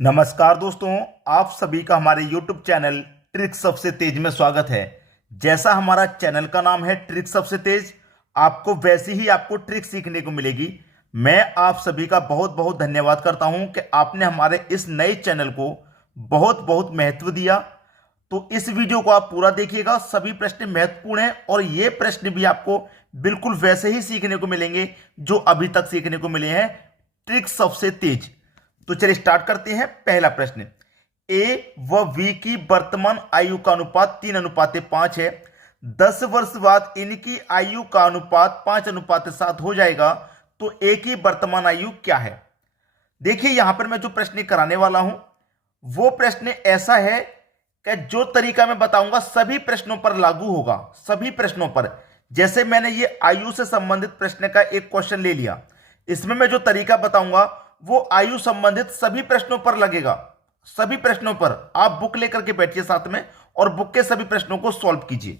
नमस्कार दोस्तों, आप सभी का हमारे YouTube चैनल ट्रिक्स सबसे तेज में स्वागत है। जैसा हमारा चैनल का नाम है ट्रिक्स सबसे तेज, आपको वैसी ही आपको ट्रिक सीखने को मिलेगी। मैं आप सभी का बहुत बहुत धन्यवाद करता हूं कि आपने हमारे इस नए चैनल को बहुत बहुत महत्व दिया। तो इस वीडियो को आप पूरा देखिएगा, सभी प्रश्न महत्वपूर्ण हैं और ये प्रश्न भी आपको बिल्कुल वैसे ही सीखने को मिलेंगे जो अभी तक सीखने को मिले हैं ट्रिक्स सबसे तेज। तो चलिए स्टार्ट करते हैं। पहला प्रश्न, ए व वी की वर्तमान आयु का अनुपात 3:5 है। 10 वर्ष बाद इनकी आयु का अनुपात 5:7 हो जाएगा, तो ए की वर्तमान आयु क्या है। देखिए यहां पर मैं जो प्रश्न कराने वाला हूं वो प्रश्न ऐसा है कि जो तरीका मैं बताऊंगा सभी प्रश्नों पर लागू होगा, सभी प्रश्नों पर। जैसे मैंने ये आयु से संबंधित प्रश्न का एक क्वेश्चन ले लिया, इसमें मैं जो तरीका बताऊंगा वो आयु संबंधित सभी प्रश्नों पर लगेगा, सभी प्रश्नों पर। आप बुक लेकर के बैठिए साथ में और बुक के सभी प्रश्नों को सॉल्व कीजिए,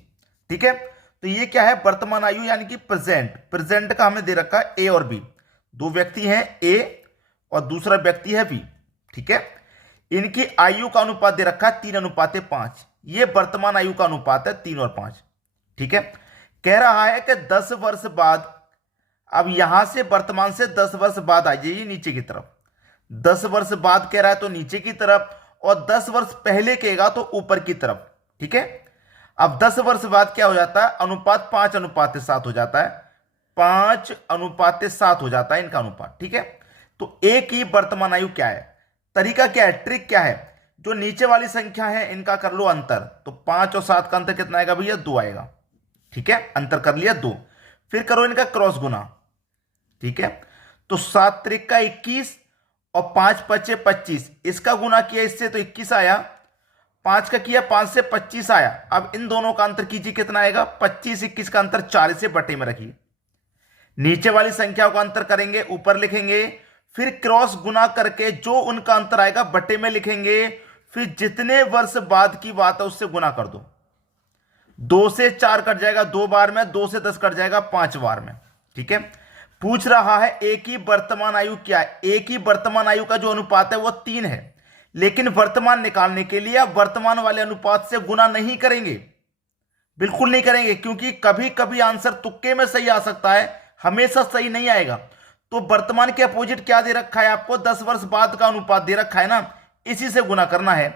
ठीक है। तो ये क्या है, वर्तमान आयु यानी कि प्रेजेंट। प्रेजेंट का हमें दे रखा है ए और बी, दो व्यक्ति हैं ए और दूसरा व्यक्ति है बी, ठीक है। इनकी आयु का अनुपात दे रखा है 3:5। ये वर्तमान आयु का अनुपात है 3 और 5, ठीक है। कह रहा है कि 10 वर्ष बाद, अब यहां से वर्तमान से 10 वर्ष बाद आ जाइए नीचे की तरफ। 10 वर्ष बाद कह रहा है तो नीचे की तरफ, और 10 वर्ष पहले कहेगा तो ऊपर की तरफ, ठीक है। अब 10 वर्ष बाद क्या हो जाता है, अनुपात 5:7 हो जाता है, 5:7 हो जाता है इनका अनुपात, ठीक है। तो ए की वर्तमान आयु क्या है, तरीका क्या है, ट्रिक क्या है। जो नीचे वाली संख्या है इनका कर लो अंतर, तो 5 और 7 का अंतर कितना आएगा भैया, 2 आएगा, ठीक है। अंतर कर लिया 2, फिर करो इनका क्रॉस गुना, ठीक है। तो 7 त्रिक का 21 और 5 पचे 25, इसका गुना किया इससे तो 21 आया, 5 का किया 5 से 25 आया। अब इन दोनों का अंतर कीजिए कितना आएगा, 25 21 का अंतर 4 से बटे में रखिए। नीचे वाली संख्याओं का अंतर करेंगे ऊपर लिखेंगे, फिर क्रॉस गुना करके जो उनका अंतर आएगा बटे में लिखेंगे, फिर जितने वर्ष बाद की बात है उससे गुना कर दो। 2 से 4 कट जाएगा 2 बार में, 2 से 10 कट जाएगा 5 बार में, ठीक है। पूछ रहा है ए की वर्तमान आयु क्या है। ए की वर्तमान आयु का जो अनुपात है वो 3 है, लेकिन वर्तमान निकालने के लिए आप वर्तमान वाले अनुपात से गुना नहीं करेंगे, बिल्कुल नहीं करेंगे, क्योंकि कभी कभी आंसर तुक्के में सही आ सकता है, हमेशा सही नहीं आएगा। तो वर्तमान के अपोजिट क्या दे रखा है आपको, 10 वर्ष बाद का अनुपात दे रखा है ना, इसी से गुना करना है।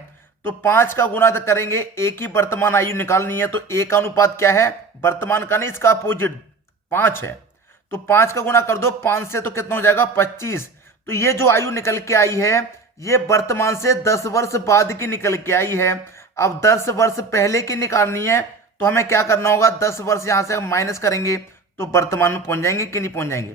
तो 5 का गुना करेंगे, ए की वर्तमान आयु निकालनी है, तो ए का अनुपात क्या है, वर्तमान का नहीं इसका अपोजिट 5 है, तो 5 का गुना कर दो 5 से, तो कितना हो जाएगा 25। तो ये जो आयु निकल के आई है ये वर्तमान से 10 वर्ष बाद की निकल के आई है। अब 10 वर्ष पहले की निकालनी है, तो हमें क्या करना होगा, 10 वर्ष यहां से हम माइनस करेंगे तो वर्तमान में पहुंच जाएंगे कि नहीं पहुंच जाएंगे,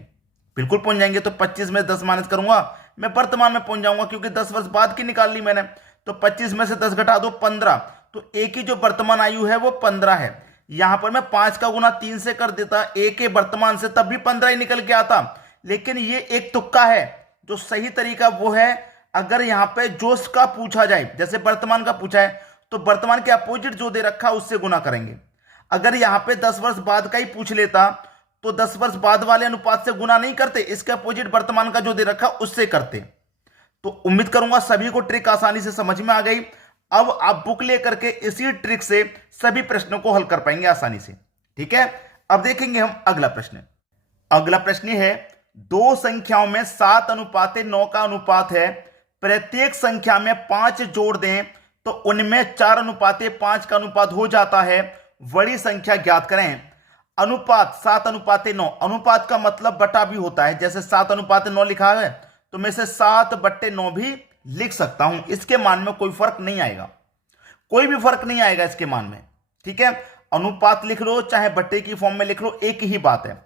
बिल्कुल पहुंच जाएंगे। तो 25 में 10 माइनस करूंगा मैं वर्तमान में पहुंच जाऊंगा, क्योंकि 10 वर्ष बाद की निकाल ली मैंने। तो 25 में से 10 घटा दो 15, तो ए की जो वर्तमान आयु है वो 15 है। यहां पर मैं 5 का गुना 3 से कर देता ए के वर्तमान से, तब भी 15 ही निकल के आता। लेकिन ये एक तुक्का है, जो सही तरीका वो है, अगर यहां पे जोश का पूछा जाए, जैसे वर्तमान का पूछा है तो वर्तमान के अपोजिट जो दे रखा उससे गुना करेंगे। अगर यहां पे 10 वर्ष बाद का ही पूछ लेता तो 10 वर्ष बाद वाले अनुपात से गुना नहीं करते, इसके अपोजिट वर्तमान का जो दे रखा उससे करते। तो उम्मीद करूंगा सभी को ट्रिक आसानी से समझ में आ गई। अब आप बुक लेकर के इसी ट्रिक से सभी प्रश्नों को हल कर पाएंगे आसानी से, ठीक है। अब देखेंगे हम अगला प्रश्न। अगला प्रश्न है, दो संख्याओं में 7:9 का अनुपात है, प्रत्येक संख्या में 5 जोड़ दें तो उनमें 4:5 का अनुपात हो जाता है, बड़ी संख्या ज्ञात करें। अनुपात 7:9, अनुपात का मतलब बटा भी होता है, जैसे 7:9 लिखा है तो मैं से 7/9 भी लिख सकता हूं। इसके मान में कोई फर्क नहीं आएगा, कोई भी फर्क नहीं आएगा इसके मान में, ठीक है। अनुपात लिख लो चाहे बट्टे की फॉर्म में लिख लो, एक ही बात है।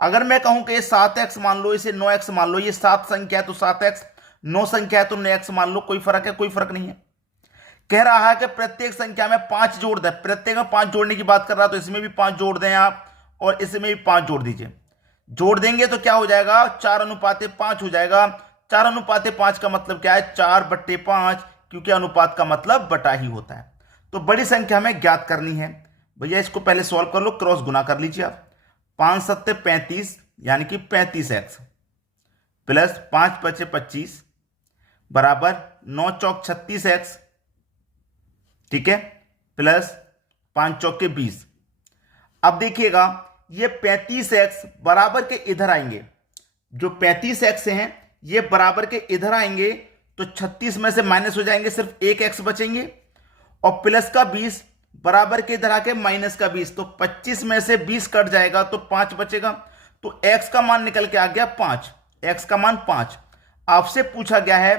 अगर मैं कहूं कि 7x मान लो, इसे 9x मान लो, ये 7 संख्या है तो 7x, 9 संख्या है तो 9x मान लो, कोई फर्क है, कोई फर्क नहीं है। कह रहा है कि प्रत्येक संख्या में 5 जोड़ दें, प्रत्येक में 5 जोड़ने की बात कर रहा है, तो इसमें भी 5 जोड़ दें आप और इसमें भी 5 जोड़ दीजिए। जोड़ देंगे तो क्या हो जाएगा, 4:5 हो जाएगा। 4:5 का मतलब क्या है, 4/5, क्योंकि अनुपात का मतलब बटा ही होता है। तो बड़ी संख्या में ज्ञात करनी है भैया, इसको पहले सॉल्व कर लो, क्रॉस गुना कर लीजिए आप। 5 7 35 यानी कि 35x प्लस 5 5 25 बराबर 9 चौक 36x, ठीक है, प्लस 5 चौक के 20। अब देखिएगा ये 35x बराबर के इधर आएंगे, जो 35x हैं ये बराबर के इधर आएंगे, तो 36 में से माइनस हो जाएंगे, सिर्फ एक x बचेंगे, और प्लस का 20 बराबर के इधर आके माइनस का 20, तो 25 में से 20 कट जाएगा तो 5 बचेगा, तो x का मान निकल के आ गया 5, x का मान 5। आपसे पूछा गया है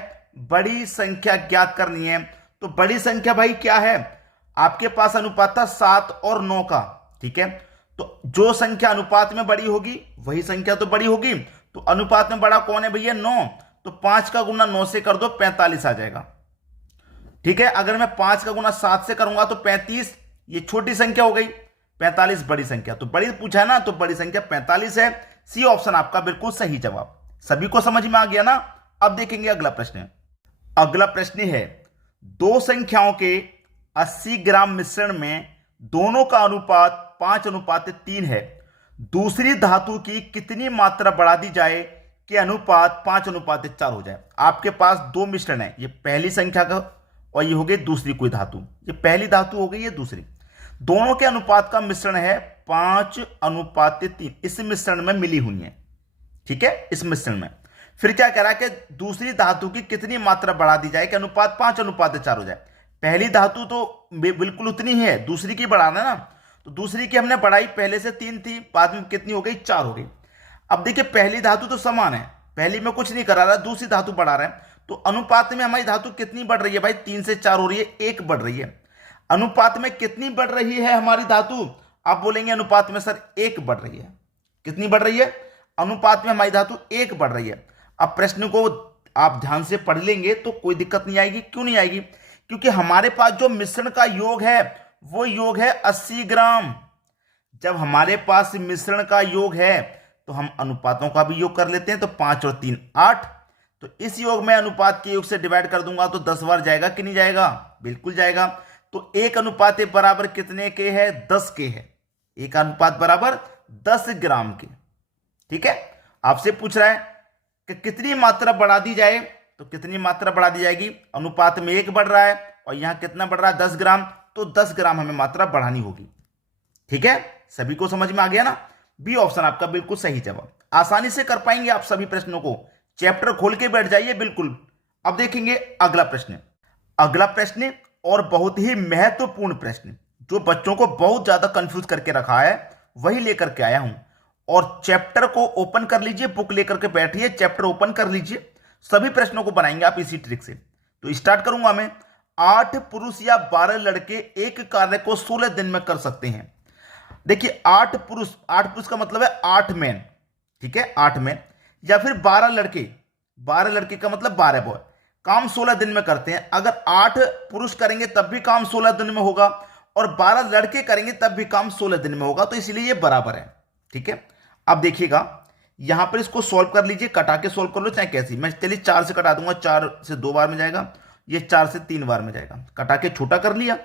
बड़ी संख्या ज्ञात करनी है, तो बड़ी संख्या भाई क्या है, आपके पास अनुपात था 7 और 9 का, ठीक है, तो जो संख्या अनुपात में बड़ी होगी वही संख्या तो बड़ी होगी, तो अनुपात में बड़ा कौन है भैया 9, तो 5 का गुना 9 से कर दो 45 आ जाएगा, ठीक है। अगर मैं 5 का गुना 7 से करूंगा तो 35, ये छोटी संख्या हो गई, 45 बड़ी संख्या, तो बड़ी पूछा है ना, तो बड़ी संख्या 45 है। सी ऑप्शन आपका बिल्कुल सही जवाब। सभी को समझ में आ गया ना। अब देखेंगे अगला प्रश्न। अगला प्रश्न है, दो संख्याओं के 80 ग्राम मिश्रण में दोनों का अनुपात 5:3 है, दूसरी धातु की कितनी मात्रा बढ़ा दी जाए कि अनुपात 5:4 हो जाए। आपके पास दो मिश्रण है, ये पहली संख्या का और ये हो गई दूसरी कोई धातु, ये पहली धातु हो गई, ये दूसरी, दोनों के अनुपात का मिश्रण है 5:3, इस मिश्रण में मिली हुई है, ठीक है, इस मिश्रण में। फिर क्या कह रहा है कि दूसरी धातु की कितनी मात्रा बढ़ा दी जाए कि अनुपात 5:4 हो जाए। पहली धातु तो बिल्कुल उतनी ही है, दूसरी की बढ़ाना ना, तो दूसरी की हमने बढ़ाई, पहले से 3 थी, बाद में कितनी हो गई 4 हो गई। अब देखिए पहली धातु तो समान है, पहली में कुछ नहीं करा रहा, दूसरी धातु बढ़ा रहा है, तो अनुपात में हमारी धातु कितनी बढ़ रही है भाई, 3 से 4 हो रही है, 1 बढ़ रही है। अनुपात में कितनी बढ़ रही है हमारी धातु, आप बोलेंगे अनुपात में सर 1 बढ़ रही है। कितनी बढ़ रही है, अनुपात में हमारी धातु 1 बढ़ रही है। अब प्रश्न को आप ध्यान से पढ़ लेंगे तो कोई दिक्कत नहीं आएगी। क्यों नहीं आएगी, क्योंकि हमारे पास जो मिश्रण का योग है वो योग है 80 ग्राम। जब हमारे पास मिश्रण का योग है तो हम अनुपातों का भी योग कर लेते हैं, तो 5 और 3 8, तो इस योग में अनुपात के योग से डिवाइड कर दूंगा तो 10 बार जाएगा कि नहीं जाएगा, बिल्कुल जाएगा। तो 1 अनुपात बराबर कितने के है, 10 के है, 1 अनुपात बराबर 10 ग्राम के, ठीक है। आपसे पूछ रहा है कि कितनी मात्रा बढ़ा दी जाए, तो कितनी मात्रा बढ़ा दी जाएगी, अनुपात में 1 बढ़ रहा है और यहां कितना बढ़ रहा है 10 ग्राम, तो 10 ग्राम हमें मात्रा बढ़ानी होगी, ठीक है। सभी को समझ में आ गया ना। बी ऑप्शन आपका बिल्कुल सही जवाब। आसानी से कर पाएंगे आप सभी प्रश्नों को, चैप्टर खोल के बैठ जाइए बिल्कुल। अब देखेंगे अगला प्रश्न। अगला प्रश्न और बहुत ही महत्वपूर्ण प्रश्न, जो बच्चों को बहुत ज्यादा कंफ्यूज करके रखा है, वही लेकर के आया हूं। और चैप्टर को ओपन कर लीजिए, बुक लेकर के बैठिए, चैप्टर ओपन कर लीजिए, सभी प्रश्नों को बनाएंगे आप इसी ट्रिक से। तो स्टार्ट करूंगा मैं। 8 पुरुष या 12 लड़के एक कार्य को 16 दिन में कर सकते हैं। देखिए 8 पुरुष का मतलब है 8 मैन, ठीक है, 8 मैन, या फिर 12 लड़के का मतलब 12 बॉय, काम 16 दिन में करते हैं। अगर 8 पुरुष करेंगे तब भी काम 16 दिन में होगा और 12 लड़के करेंगे तब भी काम 16 दिन में होगा, तो इसलिए ये बराबर है, ठीक है। अब देखिएगा यहां पर इसको सॉल्व कर लीजिए, कटा के सॉल्व कर लो चाहे कैसी। मैं चलिए 4 से कटा दूंगा, 4 से 2 बार में जाएगा, ये 4 से 3 बार में जाएगा, कटा के छोटा कर लिया।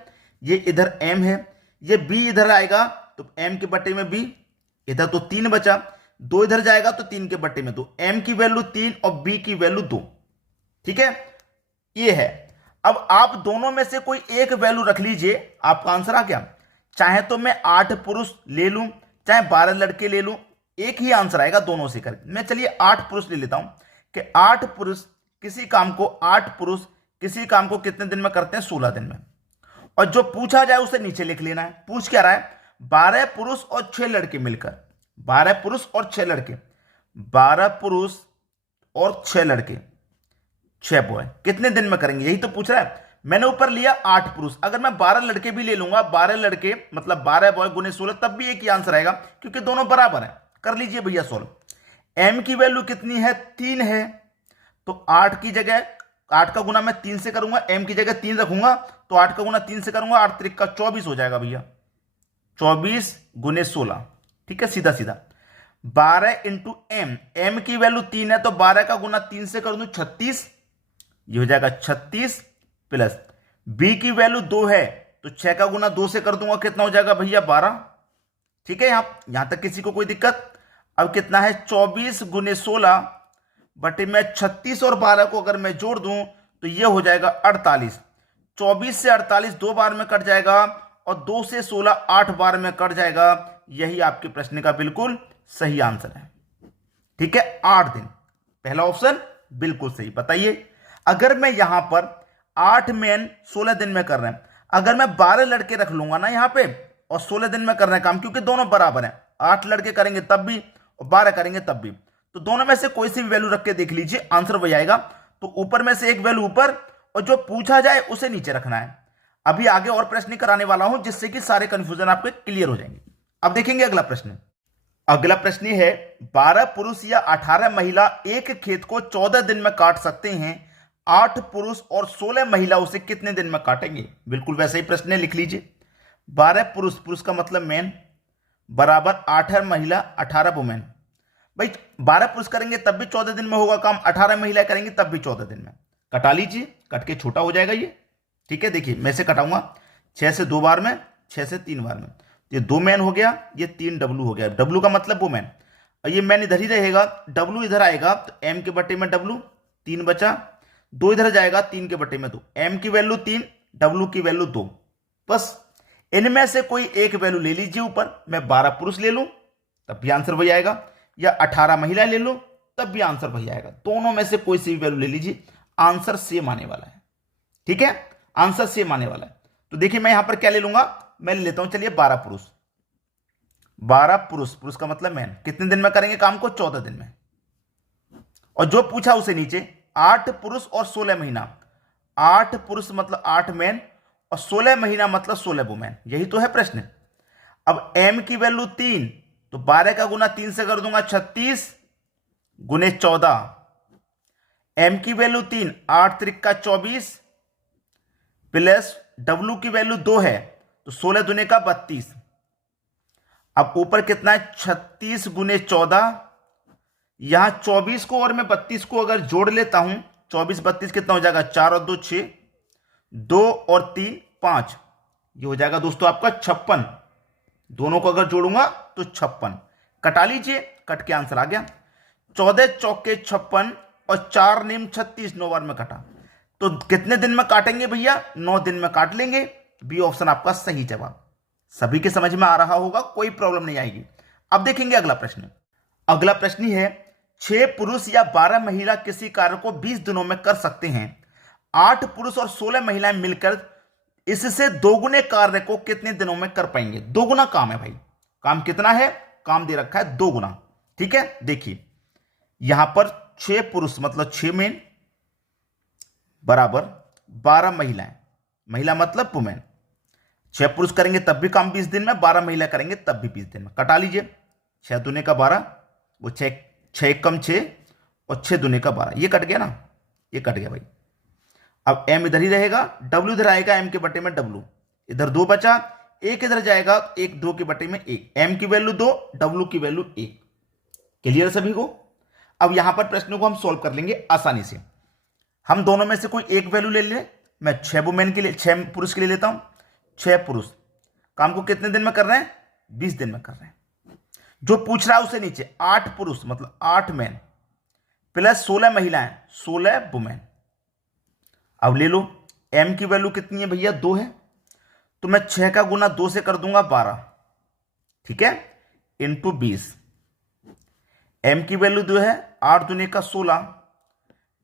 ये इधर m है, ये b इधर आएगा तो m के बट्टे में b, इधर तो 3 बचा, 2 इधर जाएगा तो 3 के बट्टे में 2, m की वैल्यू 3 और b की वैल्यू 2, ठीक है, ये है। अब आप दोनों में से कोई एक वैल्यू रख लीजिए, आपका आंसर आ गया। चाहे तो मैं 8 पुरुष ले लूं, चाहे 12 लड़के ले लूं, एक ही आंसर आएगा दोनों से करके। मैं चलिए 8 पुरुष ले लेता हूं कि 8 पुरुष किसी काम को कितने दिन में करते हैं, 16 दिन में। और जो पूछा जाए उसे नीचे लिख लेना है। पूछ क्या रहा है, 12 पुरुष और 6 लड़के मिलकर, 12 पुरुष और 6 लड़के, 12 पुरुष और 6 लड़के, 6 बॉय कितने दिन में करेंगे, यही तो पूछ रहा है। मैंने ऊपर लिया 8 पुरुष, अगर मैं 12 लड़के भी ले लूंगा, 12 लड़के मतलब 12 बॉय गुने 16, तब भी एक ही आंसर आएगा, क्योंकि दोनों बराबर हैं। कर लीजिए भैया सॉल्व। m की वैल्यू कितनी है, 3 है, तो 8 की जगह 8 का गुना मैं 3 से करूंगा, m की जगह 3 रखूंगा, तो 8 का गुना 3 से करूंगा, 8 त्रिक का 24 हो जाएगा भैया, 24 गुने 16, ठीक है, सीधा सीधा। 12 इंटू m की वैल्यू 3 है, तो 12 का गुना 3 से कर दूं 36, ये हो जाएगा 36, प्लस b की वैल्यू 2 है, तो 6 का गुना 2 से कर दूंगा, कितना हो जाएगा भैया 12, ठीक है। यहां तक किसी को कोई दिक्कत। अब कितना है, 24 गुने 16, बटे में 36 और 12 को अगर मैं जोड़ दूं तो ये हो जाएगा 48। 24 से 48 2 बार में कट जाएगा और 2 से 16 8 बार में कट जाएगा। यही आपके प्रश्न का बिल्कुल सही आंसर है। ठीक है, 8 दिन, पहला ऑप्शन बिल्कुल सही। बताइए, अगर मैं यहां पर 8 मेन 16 दिन में कर रहे हैं, अगर मैं 12 लड़के रख लूंगा ना यहां पे और 16 दिन में कर रहे हैं काम, क्योंकि दोनों बराबर हैं, 8 लड़के करेंगे तब भी और 12 करेंगे तब भी, तो दोनों में से कोई सी भी वैल्यू रख के देख लीजिए, आंसर वही आएगा। तो ऊपर में से एक वैल्यू ऊपर और जो पूछा जाए उसे नीचे रखना है। अभी आगे और प्रश्न कराने वाला हूं जिससे कि सारे कंफ्यूजन आपके क्लियर हो जाएंगे। अब देखेंगे अगला प्रश्न। अगला प्रश्न है 12 पुरुष या 18 महिला एक खेत को 14 दिन में काट सकते हैं, 8 पुरुष और 16 महिला उसे कितने दिन में काटेंगे? बिल्कुल वैसे ही प्रश्न है, लिख लीजिए। 12 पुरुष, पुरुष का मतलब मैन, बराबर 8 महिला 18 वुमेन। भाई 12 पुरुष करेंगे तब भी 14 दिन में होगा काम, 18 महिला करेंगे तब भी 14 दिन में। कटा लीजिए, कट के छोटा हो जाएगा ये। ठीक है, देखिए मैं से कटाऊंगा, 6 से 2 बार में, 6 से 3 बार में। ये 2 मैन हो गया, ये 3 डब्लू हो गया। डब्लू का मतलब वुमेन, और ये मैन इधर ही रहेगा, डब्लू इधर आएगा तो एम के बटे में डब्लू, 3 बचा, 2 इधर जाएगा, 3 के बटे में 2, एम की वैल्यू 3, डब्लू की वैल्यू 2। बस इनमें से कोई एक वैल्यू ले लीजिए ऊपर। मैं 12 पुरुष ले लूं तब भी आंसर वही आएगा, या 18 महिला ले लूं तब भी आंसर वही आएगा। दोनों में से कोई सी भी वैल्यू ले लीजिए, आंसर सेम आने वाला है। ठीक है, आंसर सेम आने वाला है। तो देखिए मैं यहां पर क्या ले लूंगा, मैं ले लेता हूं, चलिए 12 पुरुष। 12 पुरुष, पुरुष का मतलब मैन, कितने दिन में करेंगे काम को? 14 दिन में। और जो पूछा उसे नीचे, 8 पुरुष और 16 महीना। 8 पुरुष मतलब 8 मैन और 16 महीना मतलब 16 वुमेन। यही तो है प्रश्न। अब एम की वैल्यू 3, तो 12 का गुना 3 से कर दूंगा, 36 गुने 14। एम की वैल्यू 3, 8 त्रिक का 24, प्लस डब्लू की वैल्यू 2 है तो 16 दुने का 32। अब ऊपर कितना है? 36 गुने 14। यहां 24 को और मैं 32 को अगर जोड़ लेता हूं, 24 32 कितना हो जाएगा? 4 और 2 6, 2 और 3 5, ये हो जाएगा दोस्तों आपका 56। दोनों को अगर जोड़ूंगा तो 56। कटा लीजिए, कट के आंसर आ गया। 14 चौके 56 और 4 निम 36, 9 बार में कटा। तो कितने दिन में काटेंगे भैया? 9 दिन में काट लेंगे। बी ऑप्शन आपका सही जवाब। सभी के समझ में आ रहा होगा, कोई प्रॉब्लम नहीं आएगी। अब देखेंगे अगला प्रश्न। अगला प्रश्न है 6 पुरुष या 12 महिला किसी कार्य को 20 दिनों में कर सकते हैं, 8 पुरुष और 16 महिलाएं मिलकर इससे दोगुने कार्य को कितने दिनों में कर पाएंगे? दोगुना काम है भाई। काम कितना है? काम दे रखा है 2 गुना। ठीक है, देखिए यहां पर 6 पुरुष मतलब 6 मेन बराबर 12 महिलाएं, महिला मतलब वुमेन। 6 पुरुष करेंगे तब भी काम 20 दिन में, 12 महिला करेंगे तब भी 20 दिन में। कटा लीजिए, 6 दुने का 12, वो 6 कम 6 और 6 दुने का 12, ये कट गया ना, ये कट गया भाई। अब एम इधर ही रहेगा, डब्ल्यू इधर आएगा, एम के बटे में डब्ल्यू, इधर 2 बचा, 1 इधर जाएगा, 1 2 के बटे में 1, एम की वैल्यू 2, डब्ल्यू की वैल्यू 1। क्लियर सभी को? अब यहां पर प्रश्नों को हम सॉल्व कर लेंगे आसानी से। हम दोनों में से कोई एक वैल्यू ले ले। मैं 6 वुमेन के लिए, 6 पुरुष के लिए लेता हूं। 6 पुरुष काम को कितने दिन में कर रहे हैं? 20 दिन में कर रहे हैं। जो पूछ रहा है उसे नीचे 8 पुरुष मतलब 8 मैन प्लस 16 महिलाएं, 16 वुमेन। अब ले लो, एम की वैल्यू कितनी है भैया? 2 है, तो मैं 6 का गुना 2 से कर दूंगा 12। ठीक है, इंटू 20। एम की वैल्यू 2 है, 8 दुने का 16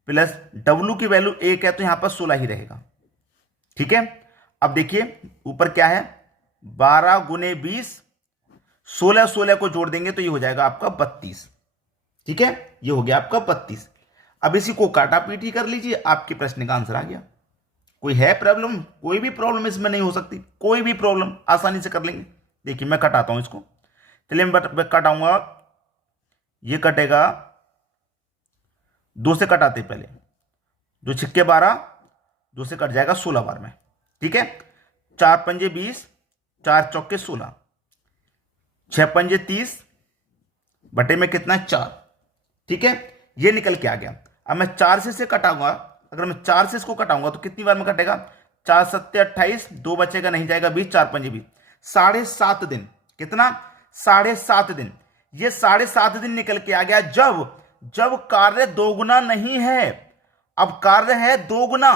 प्लस डब्ल्यू की वैल्यू 1 है तो यहां पर 16 ही रहेगा। ठीक है, अब देखिए ऊपर क्या है? 12 गुने 20, 16 16 को जोड़ देंगे तो ये हो जाएगा आपका 32। ठीक है, ये हो गया आपका 32। अब इसी को काटा पीटी कर लीजिए, आपके प्रश्न का आंसर आ गया। कोई है प्रॉब्लम? कोई भी प्रॉब्लम इसमें नहीं हो सकती, कोई भी प्रॉब्लम आसानी से कर लेंगे। देखिए मैं कटाता हूं इसको, चलिए मैं कटाऊंगा। ये कटेगा 2 से कटाते पहले, जो छिक्के 12, 2 से कट जाएगा 16 बार में। ठीक है, 4 पंजे 20, 4 चौके 16, 6 पंजे 30, बटे में कितना? 4। ठीक है, ये निकल के आ गया। अब मैं 4 से कटाऊंगा, अगर मैं 4 से इसको कटाऊंगा तो कितनी बार में कटेगा? 4 सत्ते 28, 2 बचेगा नहीं जाएगा 20, 4 पंजे 20, 7.5 दिन। कितना? 7.5 दिन। ये 7.5 दिन निकल के आ गया जब जब कार्य दोगुना नहीं है। अब कार्य है दोगुना,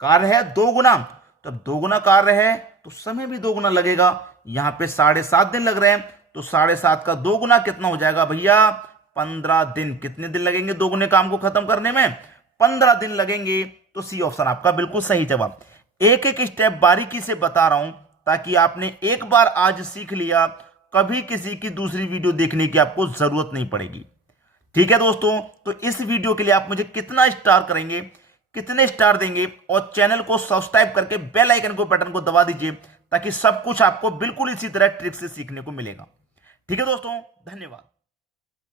कार्य है दोगुना, तो अब दोगुना कार्य है तो समय भी दोगुना लगेगा। यहां पे 7.5 दिन लग रहे हैं, तो 7.5 का दोगुना कितना हो जाएगा भैया? 15 दिन। कितने दिन लगेंगे दोगुने काम को खत्म करने में? 15 दिन लगेंगे। तो सी ऑप्शन आपका बिल्कुल सही जवाब। एक एक स्टेप बारीकी से बता रहा हूं ताकि आपने एक बार आज सीख लिया, कभी किसी की दूसरी वीडियो देखने की आपको जरूरत नहीं पड़ेगी। ठीक है दोस्तों, तो इस वीडियो के लिए आप मुझे कितना स्टार करेंगे, कितने स्टार देंगे, और चैनल को सब्सक्राइब करके बेल आइकन को बटन को दबा दीजिए ताकि सब कुछ आपको बिल्कुल इसी तरह ट्रिक से सीखने को मिलेगा। ठीक है दोस्तों, धन्यवाद।